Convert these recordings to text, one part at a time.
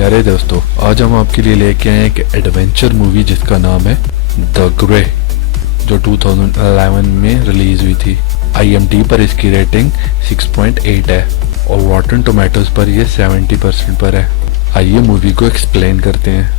प्यारे दोस्तों, आज हम आपके लिए लेके आए हैं एक एडवेंचर मूवी जिसका नाम है द ग्रे, जो 2011 में रिलीज हुई थी। IMDb पर इसकी रेटिंग 6.8 है और रॉटन टोमेटोज पर ये 70% पर है। आइए मूवी को एक्सप्लेन करते हैं।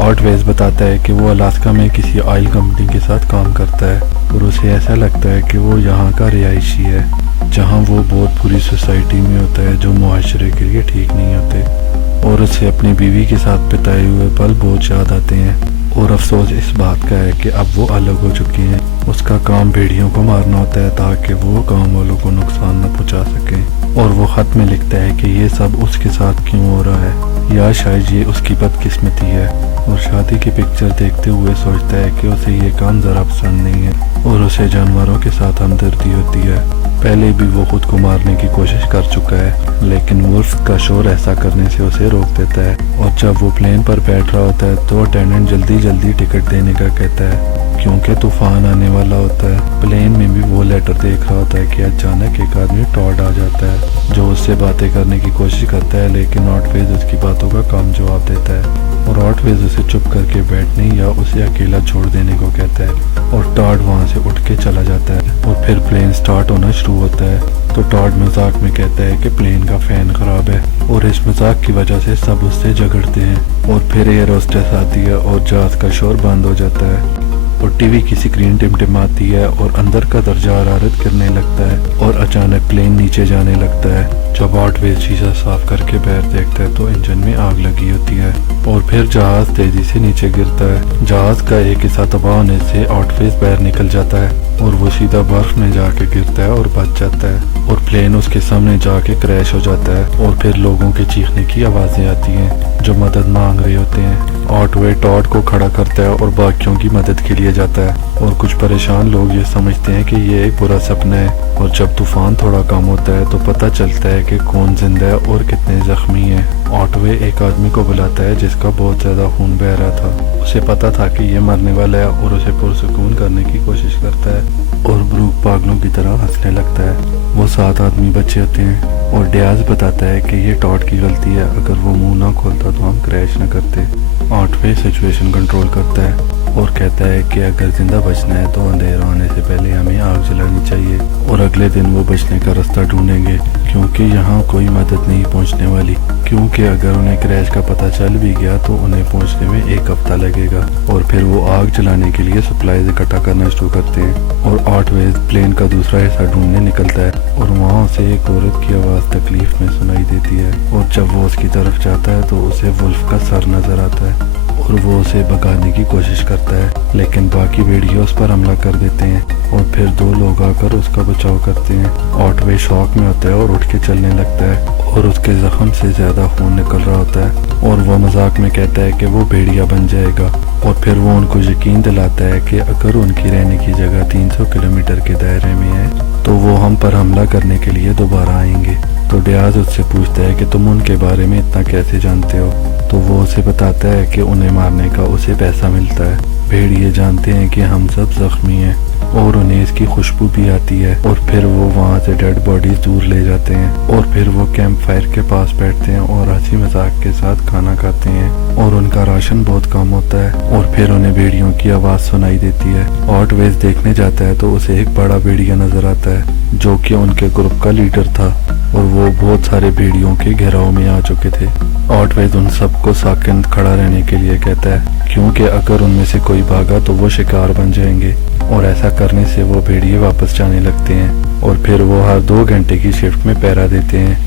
ऑटवेज बताता है कि वो अलास्का में किसी ऑयल कंपनी के साथ काम करता है और उसे ऐसा लगता है कि वो यहाँ का रिहायशी है, जहाँ वो बहुत बुरी सोसाइटी में होता है जो मुआशरे के लिए ठीक नहीं होते, और उसे अपनी बीवी के साथ बिताए हुए पल बहुत याद आते हैं। और अफसोस इस बात का है कि अब वो अलग हो चुके हैं। उसका काम भेड़ियों को मारना होता है ताकि वो गाँव वालों को नुकसान न पहुँचा सके, और वो खत में लिखता है कि ये सब उसके साथ क्यों हो रहा है, या शायद ये उसकी बदकिस्मती है। और शादी की पिक्चर देखते हुए सोचता है कि उसे ये काम ज़रा पसंद नहीं है और उसे जानवरों के साथ हमदर्दी होती है। पहले भी वो खुद को मारने की कोशिश कर चुका है, लेकिन वुल्फ का शोर ऐसा करने से उसे रोक देता है। और जब वो प्लेन पर बैठ रहा होता है तो अटेंडेंट जल्दी टिकट देने का कहता है, क्योंकि तूफान आने वाला होता है। प्लेन में भी वो लेटर देख रहा होता है कि अचानक एक आदमी टॉड आ जाता है जो उससे बातें करने की कोशिश करता है, लेकिन ऑटवेज उसकी बातों का कम जवाब देता है और ऑटवेज उसे चुप करके बैठने या उसे अकेला छोड़ देने को कहता है। और टॉड वहाँ से उठ के चला जाता है और फिर प्लेन स्टार्ट होना शुरू होता है। तो टॉड मजाक में कहता है कि प्लेन का फैन खराब है, और इस मजाक की वजह से सब उससे झगड़ते हैं। और फिर एयर होस्टेस आती है और जहाज का शोर बंद हो जाता है और टीवी की स्क्रीन टिमटिमाती है और अंदर का दर्जा हरारत गिरने लगता है और अचानक प्लेन नीचे जाने लगता है। जब ऑटवेज शीशा साफ करके बाहर देखता है तो इंजन में आग लगी होती है और फिर जहाज तेजी से नीचे गिरता है। जहाज का एक हिस्सा तबाह होने से ऑटवेज बाहर निकल जाता है और वो सीधा बर्फ में जाके गिरता है और बच जाता है, और प्लेन उसके सामने जाके क्रैश हो जाता है। और फिर लोगों के चीखने की आवाजें आती हैं जो मदद मांग रहे होते हैं। ऑटवे टॉड को खड़ा करता है और बाकियों की मदद के लिए जाता है, और कुछ परेशान लोग ये समझते हैं कि ये एक बुरा सपना है। और जब तूफान थोड़ा कम होता है तो पता चलता है कि कौन जिंदा है और कितने जख्मी हैं। ऑटवे एक आदमी को बुलाता है जिसका बहुत ज्यादा खून बह रहा था। उसे पता था कि ये मरने वाला है और उसे पुरसुकून करने की कोशिश करता है और ब्रूक पागलों की तरह हंसने लगता है। वो 7 आदमी बचे होते हैं और डियाज बताता है कि ये टॉड की गलती है, अगर वो मुंह ना खोलता तो हम क्रैश न करते। ऑटवे सिचुएशन कंट्रोल करता है और कहता है कि अगर जिंदा बचना है तो अंधेरा होने से पहले हमें आग जलानी चाहिए, और अगले दिन वो बचने का रास्ता ढूंढेंगे क्योंकि यहाँ कोई मदद नहीं पहुँचने वाली, क्योंकि अगर उन्हें क्रैश का पता चल भी गया तो उन्हें पहुँचने में 1 हफ्ता लगेगा। और फिर वो आग जलाने के लिए सप्लाईज इकट्ठा करना शुरू करते हैं और ऑटवेज प्लेन का दूसरा हिस्सा ढूंढने निकलता है और वहाँ से एक औरत की आवाज़ तकलीफ में सुनाई देती है। और जब वो उसकी तरफ जाता है तो उसे वुल्फ का सर नजर आता है और वो उसे भगाने की कोशिश करता है, लेकिन बाकी भेड़िए उस पर हमला कर देते हैं और फिर 2 लोग आकर उसका बचाव करते हैं। ऑटवे शॉक में होता है और उठ के चलने लगता है और उसके जख्म से ज्यादा खून निकल रहा होता है, और वो मजाक में कहता है कि वो भेड़िया बन जाएगा। और फिर वो उनको यकीन दिलाता है कि अगर उनकी रहने की जगह 300 किलोमीटर के दायरे में है तो वो हम पर हमला करने के लिए दोबारा आएंगे। तो डियाज उससे पूछता है कि तुम उनके बारे में इतना कैसे जानते हो, तो वो उसे बताता है कि उन्हें मारने का उसे पैसा मिलता है। भेड़िए जानते हैं कि हम सब जख्मी हैं और उन्हें इसकी खुशबू भी आती है, और फिर वो वहाँ से डेड बॉडीज दूर ले जाते हैं और फिर वो कैंप फायर के पास बैठते हैं और हंसी मजाक के साथ खाना खाते हैं। और उनका राशन बहुत कम होता है और फिर उन्हें भेड़ियों की आवाज़ सुनाई देती है। ऑटवेज देखने जाता है तो उसे एक बड़ा भेड़िया नजर आता है जो कि उनके ग्रुप का लीडर था, और वो बहुत सारे भेड़ियों के घेराव में आ चुके थे। ऑटवेज उन सबको साकिन खड़ा रहने के लिए कहता है, क्योंकि अगर उनमें से कोई भागा तो वो शिकार बन जाएंगे, और ऐसा करने से वो भेड़िए वापस जाने लगते हैं। और फिर वो हर 2 घंटे की शिफ्ट में पहरा देते हैं,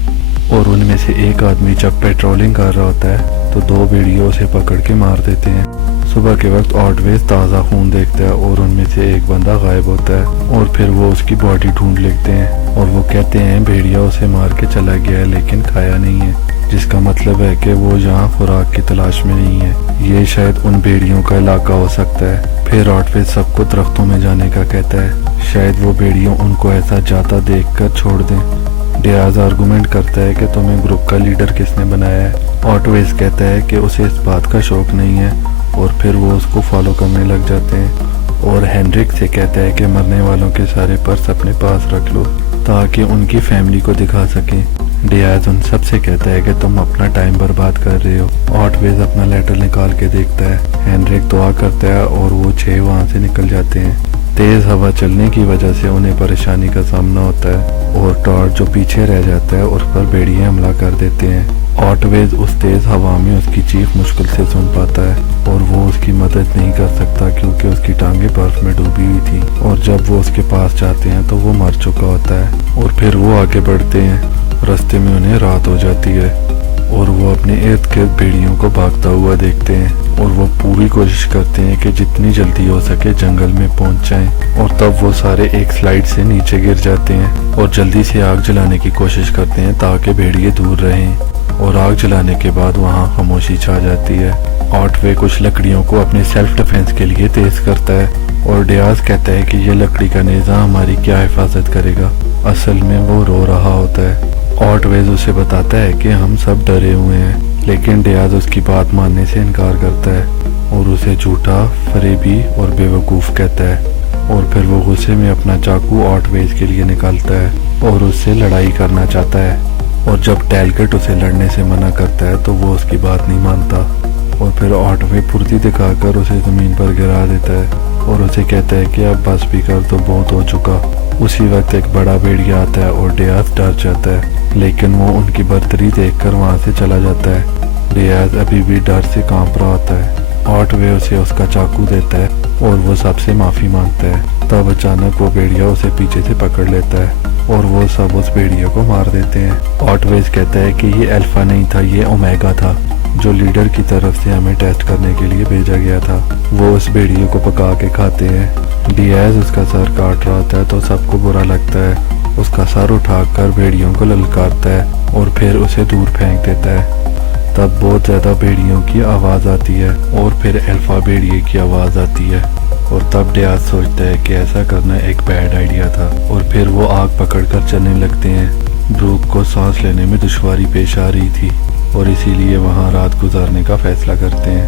और उनमें से एक आदमी जब पेट्रोलिंग कर रहा होता है तो 2 भेड़िए उसे पकड़ के मार देते हैं। सुबह के वक्त ऑटवेज ताज़ा खून देखता है और उनमें से एक बंदा गायब होता है, और फिर वो उसकी बॉडी ढूंढ लेते हैं और वो कहते हैं भेड़िया उसे मार के चला गया है लेकिन खाया नहीं है, जिसका मतलब है कि वो यहाँ खुराक की तलाश में नहीं है। ये शायद उन भेड़ियों का इलाका हो सकता है। फिर ऑटवेज सबको दरख्तों में जाने का कहता है, शायद वो भेड़ियों उनको ऐसा जाता देखकर छोड़ दें। डियाज आर्गुमेंट करता है कि तुम्हें ग्रुप का लीडर किसने बनाया है। ऑटवेज कहता है कि उसे इस बात का शौक नहीं है, और फिर वो उसको फॉलो करने लग जाते हैं। और हेनरिक से कहता है कि मरने वालों के सारे पर्स अपने पास रख लो। تاکہ ان کی فیملی کو دکھا سکیں۔ ڈیاز ان سب سے کہتا ہے کہ تم اپنا ٹائم برباد کر رہے ہو۔ آٹویز اپنا لیٹر نکال کے دیکھتا ہے، ہینڈرک دعا کرتا ہے اور وہ 6 وہاں سے نکل جاتے ہیں۔ تیز ہوا چلنے کی وجہ سے انہیں پریشانی کا سامنا ہوتا ہے اور ٹارٹ جو پیچھے رہ جاتا ہے اس پر بھیڑیے حملہ کر دیتے ہیں۔ آٹویز اس تیز ہوا میں اس کی چیخ مشکل سے سن پاتا ہے اور وہ اس کی مدد نہیں کر سکتا کیونکہ اس کی ٹانگیں برف میں ڈوبی ہوئی تھی، اور جب وہ اس کے پاس جاتے ہیں تو وہ مر چکا ہوتا ہے۔ اور پھر وہ آگے بڑھتے ہیں، راستے میں انہیں رات ہو جاتی ہے اور وہ اپنے ارد گرد بھیڑیوں کو بھاگتا ہوا دیکھتے ہیں، اور وہ پوری کوشش کرتے ہیں کہ جتنی جلدی ہو سکے جنگل میں پہنچ جائیں۔ اور تب وہ سارے ایک سلائیڈ سے نیچے گر جاتے ہیں اور جلدی سے آگ جلانے کی کوشش کرتے ہیں تاکہ بھیڑیے دور رہیں، اور آگ جلانے کے بعد وہاں خاموشی چھا جاتی ہے۔ آٹوے کچھ لکڑیوں کو اپنے سیلف ڈیفینس کے لیے تیز کرتا ہے اور ڈیاز کہتا ہے کہ یہ لکڑی کا نیزہ ہماری کیا حفاظت کرے گا۔ اصل میں وہ رو رہا ہوتا ہے۔ آٹویز اسے بتاتا ہے کہ ہم سب ڈرے ہوئے ہیں، لیکن ڈیاز اس کی بات ماننے سے انکار کرتا ہے اور اسے جھوٹا، فریبی اور بیوقوف کہتا ہے، اور پھر وہ غصے میں اپنا چاقو آٹویز کے لیے نکالتا ہے اور اس سے لڑائی کرنا چاہتا ہے، اور جب ٹیلگٹ اسے لڑنے سے منع کرتا ہے تو وہ اس کی بات نہیں مانتا، اور پھر آٹوے پھرتی دکھا کر اسے زمین پر گرا دیتا ہے اور اسے کہتا ہے کہ اب بس بھی کر تو بہت ہو چکا۔ اسی وقت ایک بڑا بھیڑیا آتا ہے اور ڈیاز ڈر جاتا ہے، لیکن وہ ان کی برتری دیکھ کر وہاں سے چلا جاتا ہے۔ ڈیاز ابھی بھی ڈر سے کانپ رہا ہوتا ہے۔ آٹوے اسے اس کا چاقو دیتا ہے اور وہ سب سے معافی مانگتا ہے۔ تب اچانک وہ بھیڑیا اسے پیچھے سے پکڑ لیتا ہے اور وہ سب اس بھیڑیا کو مار دیتے ہیں۔ آٹویز کہتا ہے کہ یہ الفا نہیں تھا، یہ اومیگا تھا، جو لیڈر کی طرف سے ہمیں ٹیسٹ کرنے کے لیے بھیجا گیا تھا۔ وہ اس بھیڑیے کو پکا کے کھاتے ہیں۔ ڈیاز اس کا سر کاٹ رہا ہوتا ہے تو سب کو برا لگتا ہے۔ اس کا سر اٹھا کر بھیڑیوں کو للکارتا ہے اور پھر اسے دور پھینک دیتا ہے۔ تب بہت زیادہ بھیڑیوں کی آواز آتی ہے اور پھر الفا بھیڑیے کی آواز آتی ہے، اور تب ڈیاز سوچتا ہے کہ ایسا کرنا ایک بیڈ آئیڈیا تھا، اور پھر وہ آگ پکڑ کر چلنے لگتے ہیں۔ بروک کو سانس لینے میں دشواری پیش آ رہی تھی اور اسی لیے وہاں رات گزارنے کا فیصلہ کرتے ہیں،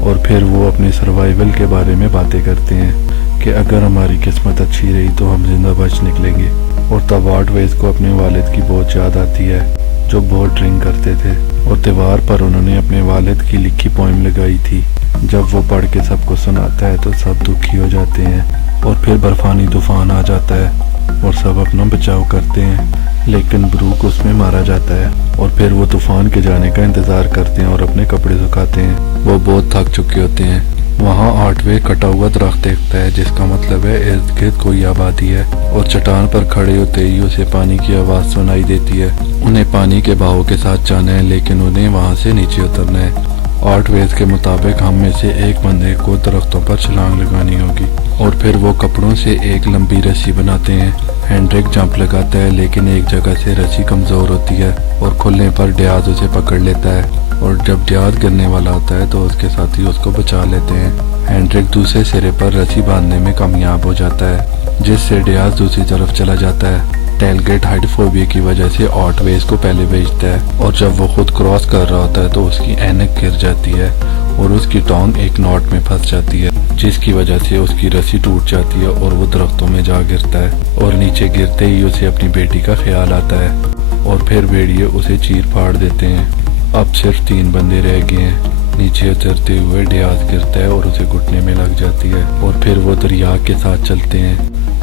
اور پھر وہ اپنے سروائیول کے بارے میں باتیں کرتے ہیں کہ اگر ہماری قسمت اچھی رہی تو ہم زندہ بچ نکلیں گے۔ اور تب آٹویز کو اپنے والد کی بہت یاد آتی ہے جو بہت ڈرنک کرتے تھے، اور دیوار پر انہوں نے اپنے والد کی لکھی پوئم لگائی تھی۔ جب وہ پڑھ کے سب کو سناتا ہے تو سب دکھی ہو جاتے ہیں، اور پھر برفانی طوفان آ جاتا ہے اور سب اپنا بچاؤ کرتے ہیں، لیکن بروک اس میں مارا جاتا ہے، اور پھر وہ طوفان کے جانے کا انتظار کرتے ہیں اور اپنے کپڑے سکھاتے ہیں۔ وہ بہت تھک چکے ہوتے ہیں۔ وہاں آٹوے کٹا ہوا درخت دیکھتا ہے جس کا مطلب ہے ارد گرد کوئی آبادی ہے، اور چٹان پر کھڑے ہوتے ہی اسے پانی کی آواز سنائی دیتی ہے۔ انہیں پانی کے بہاؤ کے ساتھ جانا ہے، لیکن انہیں وہاں سے نیچے اترنا ہے۔ آٹویز کے مطابق ہم میں سے ایک بندے کو درختوں پر چھلانگ لگانی ہوگی، اور پھر وہ کپڑوں سے ایک لمبی رسی بناتے ہیں۔ ہینڈرک جمپ لگاتا ہے لیکن ایک جگہ سے رسی کمزور ہوتی ہے اور کھلنے پر ڈیاز اسے پکڑ لیتا ہے، اور جب ڈیاز گرنے والا ہوتا ہے تو اس کے ساتھی اس کو بچا لیتے ہیں۔ ہینڈرک دوسرے سرے پر رسی باندھنے میں کامیاب ہو جاتا ہے، جس سے ڈیاز دوسری طرف چلا جاتا ہے۔ ٹیلگیٹ ہائیڈروفوبیا کی وجہ سے آٹویز کو پہلے بھیجتا ہے، اور جب وہ خود کراس کر رہا ہوتا ہے تو اس کی اینک گر جاتی ہے اور اس کی ٹانگ ایک ناٹ میں پھنس جاتی ہے، جس کی وجہ سے اس کی رسی ٹوٹ جاتی ہے اور وہ درختوں میں جا گرتا ہے، اور نیچے گرتے ہی اسے اپنی بیٹی کا خیال آتا ہے، اور پھر بھیڑیے اسے چیر پھاڑ دیتے ہیں۔ اب صرف 3 بندے رہ گئے ہیں۔ نیچے اترتے ہوئے ڈیاز گرتا ہے اور اسے گھٹنے میں لگ جاتی ہے، اور پھر وہ دریا کے ساتھ چلتے ہیں۔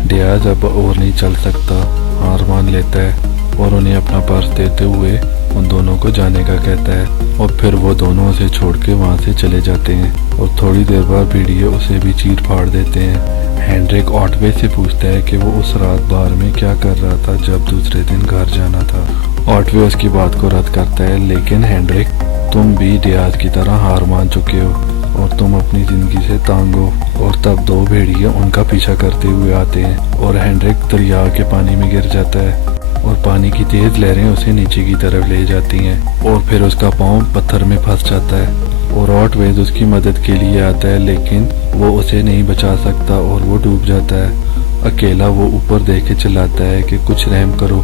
ڈیاز اب اور نہیں چل سکتا، ہار مان لیتا ہے اور انہیں اپنا پرس دیتے ہوئے ان دونوں کو جانے کا کہتا ہے، اور پھر وہ دونوں اسے چھوڑ کے وہاں سے چلے جاتے ہیں، اور تھوڑی دیر بعد بھیڑیے اسے بھی چیر پھاڑ دیتے ہیں۔ ہینڈرک آٹوے سے پوچھتا ہے کہ وہ اس رات بار میں کیا کر رہا تھا جب دوسرے دن گھر جانا تھا۔ آٹوے اس کی بات کو رد کرتا ہے، لیکن ہینڈرک، تم بھی ڈیاز کی طرح ہار مان چکے ہو اور تم اپنی زندگی سے تانگ ہو۔ اور تب 2 بھیڑیے ان کا پیچھا کرتے ہوئے آتے ہیں، اور ہینڈرک دریا کے پانی میں گر جاتا ہے، اور پانی کی تیز لہریں اسے نیچے کی طرف لے جاتی ہیں، اور پھر اس کا پاؤں پتھر میں پھنس جاتا ہے، اور آٹویز اس کی مدد کے لیے آتا ہے، لیکن وہ اسے نہیں بچا سکتا اور وہ ڈوب جاتا ہے۔ اکیلا وہ اوپر دیکھ کے چلاتا ہے کہ کچھ رحم کرو،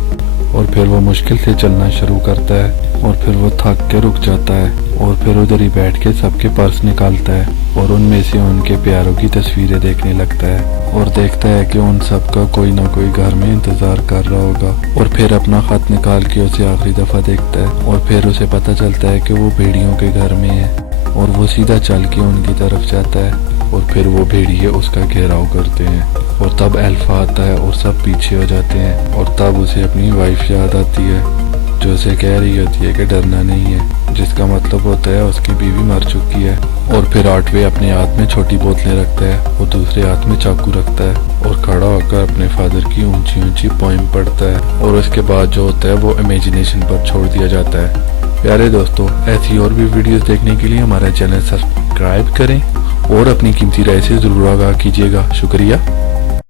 और फिर वो मुश्किल से चलना शुरू करता है और फिर वो थक के रुक जाता है और फिर उधर ही बैठ के सबके पर्स निकालता है और उनमें से उनके प्यारों की तस्वीरें देखने लगता है और देखता है कि उन सब का कोई ना कोई घर में इंतजार कर रहा होगा और फिर अपना खत निकाल के उसे आखिरी दफा देखता है और फिर उसे पता चलता है कि वो भेड़ियों के घर में है और वो सीधा चल के उनकी तरफ जाता है और फिर वो भेड़िए उसका घेराव करते हैं और तब अल्फा आता है और सब पीछे हो जाते हैं और तब उसे अपनी वाइफ याद आती है जो उसे कह रही होती है कि डरना नहीं है, जिसका मतलब होता है उसकी बीवी मर चुकी है। और फिर आठवें अपने हाथ में छोटी बोतलें रखता है और दूसरे हाथ में चाकू रखता है और खड़ा होकर अपने फादर की ऊंची ऊंची पोइम पढ़ता है और उसके बाद जो होता है वो इमेजिनेशन पर छोड़ दिया जाता है। प्यारे दोस्तों, ऐसी और भी वीडियोस देखने के लिए हमारा चैनल सब्सक्राइब करें और अपनी कीमती राय से ज़रूर आगाह कीजिएगा। शुक्रिया।